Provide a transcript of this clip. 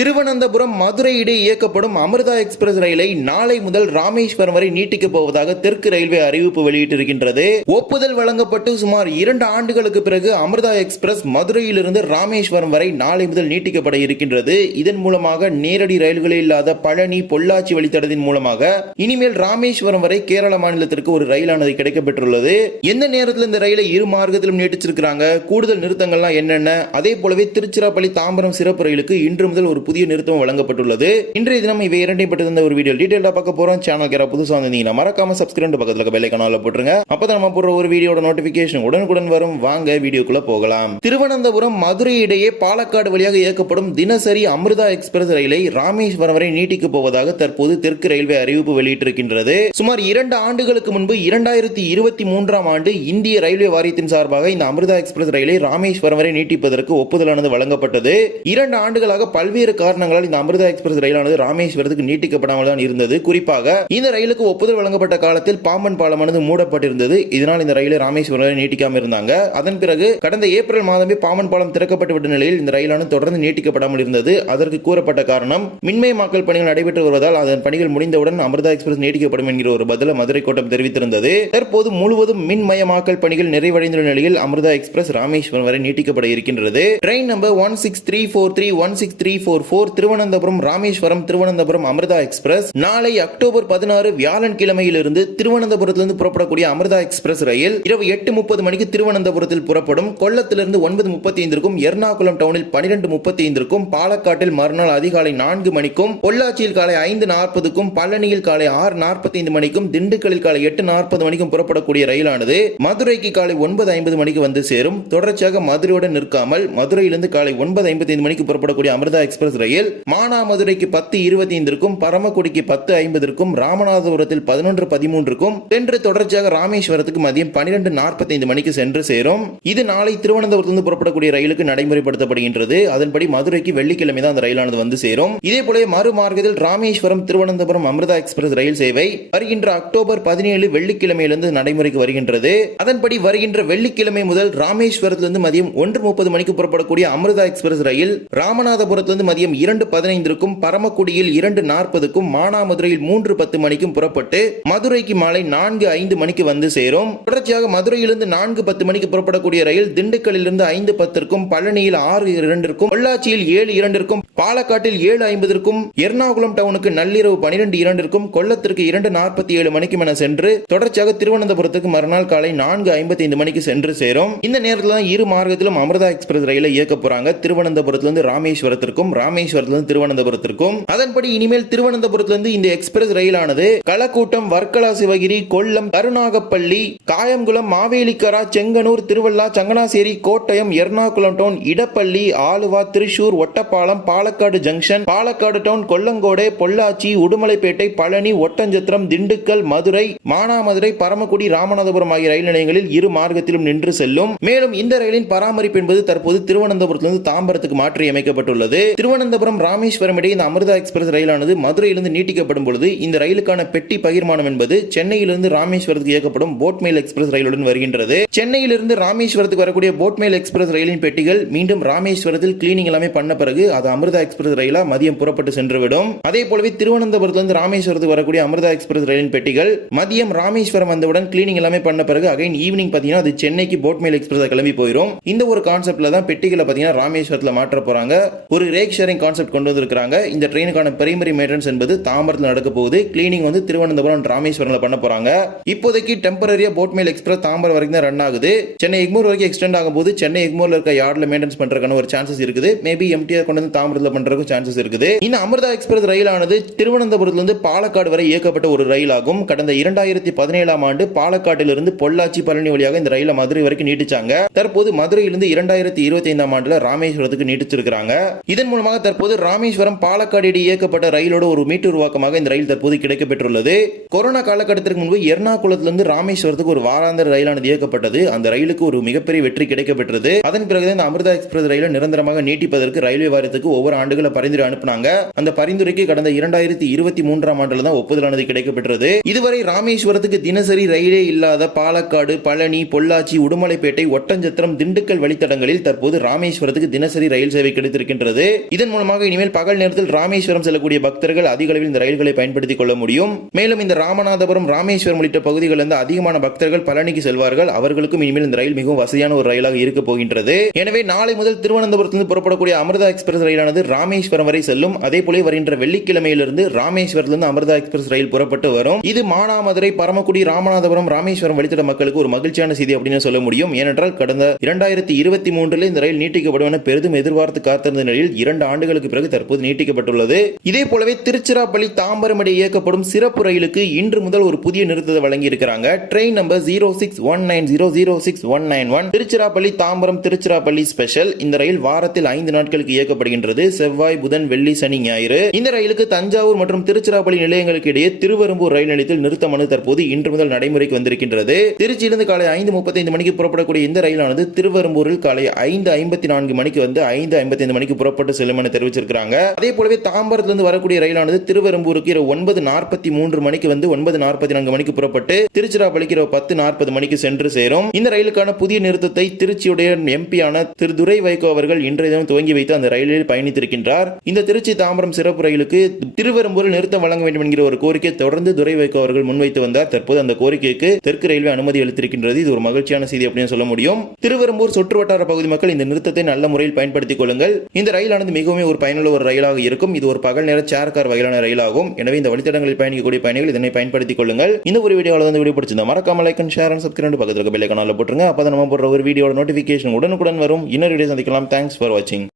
திருவனந்தபுரம் மதுரை இடையே இயக்கப்படும் அமிர்தா எக்ஸ்பிரஸ் ரயிலை நாளை முதல் ராமேஸ்வரம் வரை நீட்டிக்கப் போவதாக தெற்கு ரயில்வே அறிவிப்பு வெளியிட்டிருக்கின்றது. ஒப்புதல் வழங்கப்பட்டு சுமார் 2 ஆண்டுகளுக்கு பிறகு அமிர்தா எக்ஸ்பிரஸ் மதுரையிலிருந்து ராமேஸ்வரம் வரை நாளை முதல் நீட்டிக்கப்பட இருக்கின்றது. இதன் மூலமாக நேரடி ரயில்களே இல்லாத பழனி பொள்ளாச்சி வழித்தடத்தின் மூலமாக இனிமேல் ராமேஸ்வரம் வரை கேரள மாநிலத்திற்கு ஒரு ரயிலானது கிடைக்கப்பெற்றுள்ளது. எந்த நேரத்தில் இந்த ரயிலை இரு மார்க்கத்திலும் நீட்டிச்சிருக்காங்க, கூடுதல் நிறுத்தங்கள்லாம் என்னென்ன, அதே போலவே திருச்சிராப்பள்ளி தாம்பரம் சிறப்பு ரயிலுக்கு இன்று முதல் ஒரு புதிய நிறுத்தம் வழங்கப்பட்டுள்ளது. இன்றைய தினம் இவை இரண்டையும் பற்றி இந்த ஒரு வீடியோ டீடைலா பார்க்க போறோம். சேனல் கேரா புதுசா வந்தீங்கன்னா மறக்காம சப்ஸ்கிரைப் பக்கத்துல இருக்க பெல் ஐகானை போட்டுருங்க. அப்பதான் நம்ம போடுற ஒரு வீடியோட நோட்டிபிகேஷன் உடனுக்குடன் வரும். வாங்க வீடியோக்குள்ள போகலாம். திருவனந்தபுரம் மதுரை இடையே பாலக்காடு வழியாக இயக்கப்படும் தினசரி அமிர்தா எக்ஸ்பிரஸ் ரயிலை ராமேஸ்வரம் வரை நீட்டிக்க போவதாக தற்போது தெற்கு ரயில்வே அறிவிப்பு வெளியிட்டிருக்கின்றது. சுமார் 2 ஆண்டுகளுக்கு முன்பு 2023ஆம் ஆண்டு இந்திய ரயில்வே வாரியத்தின் சார்பாக இந்த அமிர்தா எக்ஸ்பிரஸ் ரயிலை ராமேஸ்வரம் வரை நீட்டிப்பதற்கு ஒப்புதலானது வழங்கப்பட்டது. 2 ஆண்டுகளாக பல்வேறு காரணங்களால் இந்த அமிர்தா எக்ஸ்பிரஸ் ரயிலானது ராமேஸ்வரத்துக்கு நீட்டிக்கப்படாமல் தான் இருந்தது. குறிப்பாக இந்த ரயிலுக்கு ஒப்புதல் வழங்கப்பட்ட காலத்தில் பாம்பன் பாலமானது மூடப்பட்டிருந்தது. இதனால் இந்த ரயிலை ராமேஸ்வரம் வரை நீட்டிக்காமல் இருந்தாங்க. அதன் பிறகு கடந்த ஏப்ரல் மாதமே பாம்பன் பாலம் திறக்கப்பட்டு விட்ட நிலையில் இந்த ரயிலானது தொடர்ந்து நீட்டிக்கப்படாமல் இருந்தது. அதற்கு கூறப்பட்ட காரணம் மின்மயமாக்கல் பணிகள் நடைபெற்று வருவதால் அதன் பணிகள் முடிந்தவுடன் அமிர்தா எக்ஸ்பிரஸ் நீட்டிக்கப்படும் என்கிற ஒரு பதில மதுரை கோட்டம் தெரிவித்திருந்தது. தற்போது முழுவதும் மின்மயமாக்கல் பணிகள் நிறைவடைந்துள்ள நிலையில் அமிர்தா எக்ஸ்பிரஸ் ராமேஸ்வரம் வரை நீட்டிக்கப்பட இருக்கின்றது. Train number 16343 16344 Thiruvananthapuram Rameswaram Thiruvananthapuram Amrita express நாளை அக்டோபர் 16 வியாழன்கிழமையிலிருந்து திருவனந்தபுரத்திலிருந்து புறப்படக்கூடிய அமிர்தா எக்ஸ்பிரஸ் ரயில் இரவு 8:30 மணிக்கு திருவனந்தபுரத்தில் புறப்படும். கொல்லத்திலிருந்து 9:35க்கும், எர்ணாகுளம் டவுனில் 12:35க்கும், பாலக்காட்டில் மறுநாள் அதிகாலை 4 மணிக்கும், பொள்ளாச்சியில் காலை 5:40க்கும், பழனியில் காலை 6:45 மணிக்கும், திண்டுக்கல்லில் காலை 8:40 மணிக்கும் புறப்படக்கூடிய ரயிலானது மதுரைக்கு காலை 9:50 மணிக்கு வந்து சேரும். தொடர்ச்சியாக மதுரையுடன் நிற்காமல் மதுரையிலிருந்து காலை 9:55 மணிக்கு புறப்படக்கூடிய அமிர்தா எக்ஸ்பிரஸ் ரயில் மானாமதுரைக்கு 10:25க்கும், பரமக்குடிக்கு 10:50க்கும், ராமநாதபுரத்தில் 11:13க்கும் சென்று தொடர்ச்சியாக ராமேஸ்வரத்துக்கு மதியம் 12:45 மணிக்கு சென்று சேரும். இது நாளை திருவனந்தபுரத்திலிருந்து புறப்படக்கூடிய ரயிலுக்கு நடைமுறைப்படுத்தப்படுகின்றது. அதன்படி மதுரைக்கு வெள்ளிக்கிழமை தான் அந்த ரயிலானது வந்து சேரும். இதே போல மறுமார்க்கத்தில் ராமேஸ்வரம் திருவனந்தபுரம் அமிர்தா எக்ஸ்பிரஸ் ரயில் சேவை வருகின்ற அக்டோபர் 17 வெள்ளிக்கிழமையிலிருந்து நடைமுறைக்கு வருகின்றது. அதன்படி வருகின்ற வெள்ளிக்கிழமை முதல் ராமேஸ்வரத்திலிருந்து மதியம் 1:30 மணிக்கு புறப்படக்கூடிய அமிர்தா எக்ஸ்பிரஸ் ரயில் ராமநாதபுரத்திலிருந்து மதியம் 2:15க்கும், பரமக்குடியில் 2:40க்கும், மானாமதுரையில் 3:10 மணிக்கும் புறப்பட்டு மதுரைக்கு மாலை 4:05 மணிக்கு வந்து சேரும். தொடர்ச்சியாக மதுரையிலிருந்து 4:10 மணிக்கு புறப்படக்கூடிய ரயில் திண்டுக்கல்லிலிருந்து 5:10க்கும், பழனியில் 6:02க்கும், பொள்ளாச்சியில் 7:02க்கும், பாலக்காட்டில் 7:50க்கும், எர்ணாகுளம் டவுனுக்கு நள்ளிரவு 12:02க்கும், கொல்லத்திற்கு 2:47 மணிக்கும் என சென்று தொடர்ச்சியாக திருவனந்தபுரத்துக்கு மறுநாள் காலை 4:55 மணிக்கு சென்று சேரும். இந்த நேரத்தில் தான் இரு மார்க்கத்திலும் அமிர்தா எக்ஸ்பிரஸ் ரயிலை இயக்க போறாங்க. திருவனந்தபுரத்திலிருந்து ராமேஸ்வரத்திற்கும், ராமேஸ்வரத்திலிருந்து திருவனந்தபுரத்திற்கும். அதன்படி இனிமேல் திருவனந்தபுரத்திலிருந்து இந்த எக்ஸ்பிரஸ் ரயிலானது Kazhakoottam, Varkala, Sivagiri, Kollam, Karunagappally, Kayamkulam, Mavelikara, Chengannur, Thiruvalla, Changanassery, Kottayam, Ernakulam town, Edappally, Aluva, Thrissur, Ottapalam, Palakkad junction, Palakkad town, Kollengode, Pollachi, Udumalaipettai, Palani, Oddanchatram, Dindigul, Madurai, Manamadurai, Paramakudi, Ramanathapuram ஆகிய ரயில் நிலையங்களில் இரு மார்க்கத்திலும் நின்று செல்லும். மேலும் இந்த ரயிலின் பராமரிப்பு என்பது தற்போது திருவனந்தபுரத்திலிருந்து தாம்பரத்துக்கு மாற்றி அமைக்கப்பட்டுள்ளது. திருவனந்தபுரம் ராமேஸ்வரம் இடையே இந்த அமிர்தா எக்ஸ்பிரஸ் ரயிலானது மதுரையிலிருந்து நீட்டிக்கப்படும் பொழுது இந்த ரயிலுக்கான பெட்டி பகிர்மானம் என்பது சென்னையிலிருந்து ராமேஸ்வரத்துக்கு இயக்கப்படும் போட்மெயில் எக்ஸ்பிரஸ் ரயிலுடன் வருகின்றது. சென்னையிலிருந்து ராமேஸ்வரத்துக்கு வரக்கூடிய போட்மெயில் எக்ஸ்பிரஸ் ரயிலின் பெட்டிகள் மீண்டும் ராமேஸ்வரத்தில் கிளீனிங் எல்லாமே பண்ண பிறகு அது அமிர்தா எக்ஸ்பிரஸ் ரயிலா மதியம் புறப்பட்டு சென்றுவிடும். அதே போலவே திருவனந்தபுரத்திலிருந்து ராமேஸ்வரத்துக்கு வரக்கூடிய அமிர்தா எக்ஸ்பிரஸ் ரயிலின் பெட்டிகள் மதியம் ராமேஸ்வரம் வந்தவுடன் கிளீனிங் எல்லாமே பண்ண பிறகு அகைன் ஈவினிங் பாத்தீங்கன்னா அது சென்னைக்கு போட்மெயில் எக்ஸ்பிரஸ் கிளம்பி போயிடும். இந்த ஒரு கான்செப்ட்ல தான் பெட்டிகளை பாத்தீங்கன்னா ராமேஸ்வரத்தில் மாற்ற போறாங்க. ஒரு ரேக் ஷேரிங் கான்செப்ட் கொண்டு வந்திருக்காங்க. இந்த ட்ரெயினுக்கான பிரைமரி மெயின்டெனன்ஸ் என்பது தாம்பரத்தில் நடக்க போகுது. கிளீனிங் வந்து திருவனந்தபுரம் ராமேஸ்வரத்தில் பண்ண போறாங்க. இப்போதைக்கு டெம்பரரியா போட்மெயில் எக்ஸ்பிரஸ் தாம்பரம் வரைக்கும் தான் ரன் ஆகுது. சென்னை எக்மோர் வரைக்கும் எக்ஸ்டெண்ட் ஆகும் போது சென்னை எக்மோர்ல இருக்க யார்ட்ல மெயின்டெனன்ஸ் பண்றதுக்கான ஒரு சான்சஸ் இருக்குது. மேபி எம்டிஆர் கொண்டு வந்து தாம்பரத்தில் பண்றதுக்கு சான்சஸ் இருக்குது. இந்த அமிர்தா எக்ஸ்பிரஸ் ரயிலானது திருவனந்தபுரத்திலிருந்து பாலக்காடு வரை இயக்கப்பட்ட ஒரு ரயில் ஆகும். கடந்த 2017ஆம் ஆண்டு பாலக்காட்டிலிருந்து பொள்ளாச்சி, பழனி வழியாக இந்த ரயிலை மதுரை வரைக்கும் நீட்டிச்சாங்க. தற்போது மதுரையிலிருந்து 2025ஆம் ஆண்டுல ராமேஸ்வரத்துக்கு நீட்டிச்சிருக்காங்க. இதன் மூலமாக தற்போது ராமேஸ்வரம் பாலக்காடு இயக்கப்பட்ட ரயிலோட ஒரு மீட்டு உருவாக்கமாக இந்த ரயில் தற்போது கிடைக்கப்பெற்றுள்ளது. கொரோனா காலகட்டத்திற்கு முன்பு எர்ணாகுளத்திலிருந்து ராமேஸ்வரத்துக்கு ஒரு வாராந்திர ரயிலானது இயக்கப்பட்டது. அந்த ரயிலுக்கு ஒரு மிகப்பெரிய வெற்றி கிடைக்கப்பெற்றது. அதன் பிறகு இந்த அமிர்தா எக்ஸ்பிரஸ் ரயிலை நிரந்தரமாக நீட்டிப்பதற்கு ரயில்வே வாரியத்துக்கு ஒவ்வொரு ஆண்டுகளை பரிந்துரை அனுப்பினாங்க. அந்த பரிந்துரைக்கு கடந்த 2023ஆம் ஆண்டுல தான் ஒப்புதலானது கிடைக்கப்பெற்றது. இதுவரை ராமேஸ்வரத்துக்கு தினசரி ரயிலே இல்லாத பாலக்காடு, பழனி, பொள்ளாச்சி, உடுமலைப்பேட்டை, ஒட்டஞ்சத்திரம், திண்டுக்கல் வழித்தடங்களில் தற்போது ராமேஸ்வரத்துக்கு தினசரி ரயில் சேவை கிடைத்திருக்கின்றது. இதன் இதன் மூலமாக இனிமேல் பகல் நேரத்தில் ராமேஸ்வரம் செல்லக்கூடிய பக்தர்கள் அதிக அளவில் இந்த ரயில்களை பயன்படுத்திக் கொள்ள முடியும். மேலும் இந்த ராமநாதபுரம், ராமேஸ்வரம் உள்ளிட்ட பகுதிகளிலிருந்து அதிகமான பக்தர்கள் பழனிக்கு செல்வார்கள். அவர்களுக்கும் இனிமேல் இந்த ரயில் மிகவும் வசதியான ஒரு ரயிலாக இருக்க போகின்றது. எனவே நாளை முதல் திருவனந்தபுரத்திலிருந்து புறப்படக்கூடிய அமிர்தா எக்ஸ்பிரஸ் ரயிலானது ராமேஸ்வரம் வரை செல்லும். அதே போல வருகின்ற வெள்ளிக்கிழமையிலிருந்து ராமேஸ்வரத்திலிருந்து அமிர்தா எக்ஸ்பிரஸ் ரயில் புறப்பட்டு வரும். இது மானாமதுரை, பரமக்குடி, ராமநாதபுரம், ராமேஸ்வரம் வழித்தட மக்களுக்கு ஒரு மகிழ்ச்சியான செய்தி அப்படின்னு சொல்ல முடியும். ஏனென்றால் கடந்த 2023 இந்த ரயில் நீட்டிக்கப்படும் என பெரிதும் எதிர்பார்த்து காத்திருந்த நிலையில் 2 ஆண்டுகளுக்கு பிறகு தற்போது நீட்டிக்கப்பட்டுள்ளது. இதே போலவே திருச்சிராப்பள்ளி, தாம்பரம் இடையே இயக்கப்படும் சிறப்பு ரயிலுக்கு இன்று முதல் ஒரு புதிய நிறுத்தத்தை வழங்கி இருக்கிறாங்க. Train number 0619006191 Tiruchirappalli Tambaram Tiruchirappalli special. இந்த ரயில் வாரத்தில் 5 நாட்களுக்கு இயக்கப்படுகின்றது. செவ்வாய், புதன், வெள்ளி, சனி, ஞாயிறு. இந்த ரயிலுக்கு தஞ்சாவூர் மற்றும் திருச்சிராப்பள்ளி நிலையங்களுக்கு இடையே திருவெரும்பூர் ரயில் நிலையத்தில் நிறுத்த மனு தற்போது இன்று முதல் நடைமுறைக்கு வந்திருக்கின்றது. திருச்சியிலிருந்து காலை 5:35 மணிக்கு புறப்படக்கூடிய இந்த ரயிலானது திருவெரும்பூரில் காலை 5:54 மணிக்கு வந்து 5:55 மணிக்கு புறப்பட்டு செல்லும் என தெரிவிச்சிருக்காங்க. அதே போலவே தாம்பரத்திலிருந்து வரக்கூடிய ரயிலானது திருவெரும்பூருக்கு இரவு 9:43 மணிக்கு வந்து 9:44 மணிக்கு புறப்பட்டு திருச்சிராப்பள்ளிக்கு இரவு 10:40 மணிக்கு சென்று சேரும். இந்த ரயிலுக்கான புதிய நிறுத்தத்தை திருச்சியுடைய எம்பியான திரு துரை வைகோ அவர்கள் இன்றைய தினம் துவங்கி வைத்து அந்த ரயிலில் பயணித்திருக்கின்றார். இந்த திருச்சி தாம்பரம் சிறப்பு ரயிலுக்கு திருவெரும்பூரில் நிறுத்தம் வழங்க வேண்டும் என்கிற ஒரு கோரிக்கை தொடர்ந்து துரை வைகோ அவர்கள் முன்வைத்து வந்தார். தற்போது அந்த கோரிக்கைக்கு தெற்கு ரயில்வே அனுமதி அளித்திருக்கின்றது. இது ஒரு மகிழ்ச்சியான செய்தி அப்படின்னு சொல்ல முடியும். திருவெரும்பூர் சுற்றுவட்டார பகுதி மக்கள் இந்த நிறுத்தத்தை நல்ல முறையில் பயன்படுத்திக் கொள்ளுங்கள். இந்த ரயிலானது மிகவும் ஒரு பயனுள்ள ஒரு ரயிலாக இருக்கும். இது ஒரு பகல் நேர சேர் கார் வகையிலான ரயிலாகும். எனவே இந்த வழித்தடங்களில் பயணிக்கக்கூடிய பயணிகள் இதனை பயன்படுத்திக் கொள்ளுங்கள். இந்த ஒரு வீடியோவில் வந்து வீடியோ பிடிச்சிருந்தா மறக்காம like and share and subscribe பக்கத்துல பெல் ஐகானை போட்டுருங்க. அப்பதான் நம்ம போடுற ஒரு வீடியோட நோட்டிபிகேஷன் உடனுக்குடன் வரும். இன்னொரு வீடியோ சந்திக்கலாம். தேங்க்ஸ் ஃபார் வாட்சிங்.